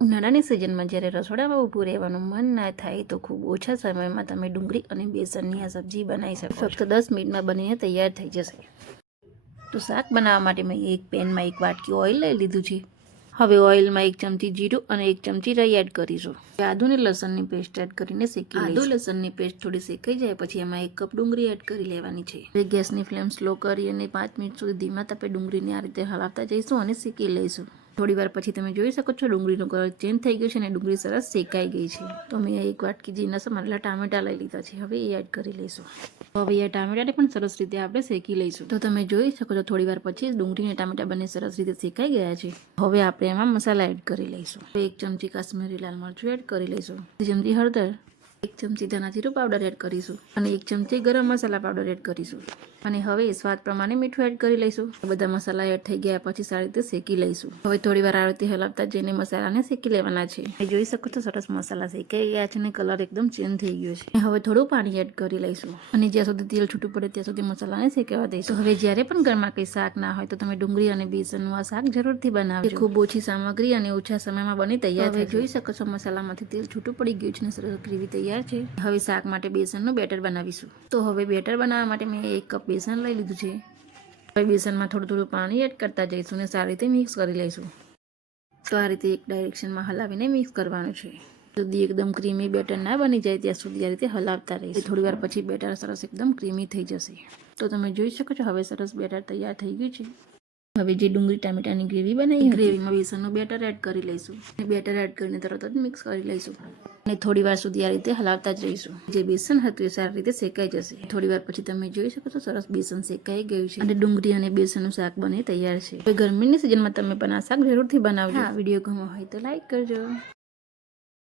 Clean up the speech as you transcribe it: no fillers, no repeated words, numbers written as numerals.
ઉનાળાની સિઝનમાં જ્યારે રસોડામાં ઊભું રહેવાનું મન ના થાય તો ખૂબ ઓછા સમયમાં તમે ડુંગળી અને બેસનની આ સબ્જી બનાવી શકો. ફક્ત 10 મિનિટમાં બનીને તૈયાર થઈ જશે. તો શાક બનાવવા માટે મેં એક પેનમાં 1 વાટકી ઓઇલ લઈ લીધું છે. હવે ઓઇલમાં 1 ચમચી જીરું અને 1 ચમચી રાઈ એડ કરીશું. આદુ અને લસણની પેસ્ટ એડ કરીને શેકી લઈશું. આદુ લસણની પેસ્ટ થોડી શેકાઈ જાય પછી એમાં 1 કપ ડુંગળી એડ કરી લેવાની છે. હવે ગેસની ફ્લેમ સ્લો કરી અને 5 મિનિટ સુધી ધીમા તાપે ડુંગળીને આ રીતે હલાવતા જઈશું અને શેકી લઈશું. થોડી વાર પછી તમે જોઈ શકો છો ડુંગળીનો કલર ચેન્જ થઈ ગયો છે અને ડુંગળી સરસ શેકાઈ ગઈ છે. તો મેં 1 વાટકી ઝીણા સમારેલા ટામેટા લઈ લીધા છે. હવે એ એડ કરી લઈશું. હવે એ ટામેટાને પણ સરસ રીતે આપણે શેકી લઈશું. તો તમે જોઈ શકો છો થોડી વાર પછી ડુંગળી અને ટામેટા બંને સરસ રીતે શેકાઈ ગયા છે. હવે આપણે એમાં મસાલા એડ કરી લઈશું. 1 ચમચી કાશ્મીરી લાલ મરચું એડ કરી લઈશું. 1 ચમચી હળદર, 1 ચમચી ધાણા જીરું પાવડર એડ કરીશું અને 1 ચમચી ગરમ મસાલા પાવડર એડ કરીશું. અને હવે સ્વાદ પ્રમાણે મીઠું એડ કરી લઈશું. બધા મસાલા એડ થઈ ગયા પછી સારી રીતે શેકી લઈશું. હવે થોડી વાર આ રીતે હલાવતા જઈને મસાલાને શેકી લેવાના છે. તમે જોઈ શકો છો સરસ મસાલા શેકાઈ ગયા છે અને કલર એકદમ ચેન્જ થઈ ગયો છે. હવે થોડું પાણી એડ કરી લઈશું અને જ્યાં સુધી તેલ છૂટું પડે ત્યાં સુધી મસાલાને શેકવા દઈશું. હવે જ્યારે પણ ઘરમાં કંઈ શાક ના હોય તો તમે ડુંગળી અને બેસનનું આ શાક જરૂરથી બનાવજો. ખૂબ ઓછી સામગ્રી અને ઓછા સમયમાં બની તૈયાર. હવે જોઈ શકો છો મસાલામાંથી તેલ છૂટું પડી ગયું છે અને સરસ ગ્રેવી તૈયાર છે. હવે શાક માટે બેસનનું બેટર બનાવીશું. તો હવે બેટર બનાવવા માટે મેં 1 કપ બેસન લઈ લીધું છે. હવે બેસનમાં થોડું પાણી એડ કરતા જઈશું અને સારી રીતે મિક્સ કરી લઈશું. તો આ રીતે એક ડાયરેક્શનમાં હલાવીને મિક્સ કરવાનું છે. સુધી એકદમ ક્રીમી બેટર ના બની જાય ત્યાં સુધી આ રીતે હલાવતા રહીશું. થોડી વાર પછી બેટર સરસ એકદમ ક્રીમી થઈ જશે. તો તમે જોઈ શકો છો હવે સરસ બેટર તૈયાર થઈ ગયું છે. હવે જે ડુંગળી ટામેટાની ગ્રેવી બનાવી ગ્રેવીમાં બેસનનું બેટર એડ કરી લઈશું. બેટર એડ કરીને તરત જ મિક્સ કરી લઈશું અને થોડી વાર સુધી આ રીતે હલાવતા જ રહીશું. જે બેસન હતું એ સારી રીતે શેકાઈ જશે. થોડી વાર પછી તમે જોઈ શકો છો સરસ બેસન શેકાઈ ગયું છે અને ડુંગળી અને બેસનનું શાક બની તૈયાર છે. હવે ગરમીની સિઝનમાં તમે પણ આ શાક જરૂરથી બનાવજો. વિડીયો ગમ્યો હોય તો લાઈક કરજો.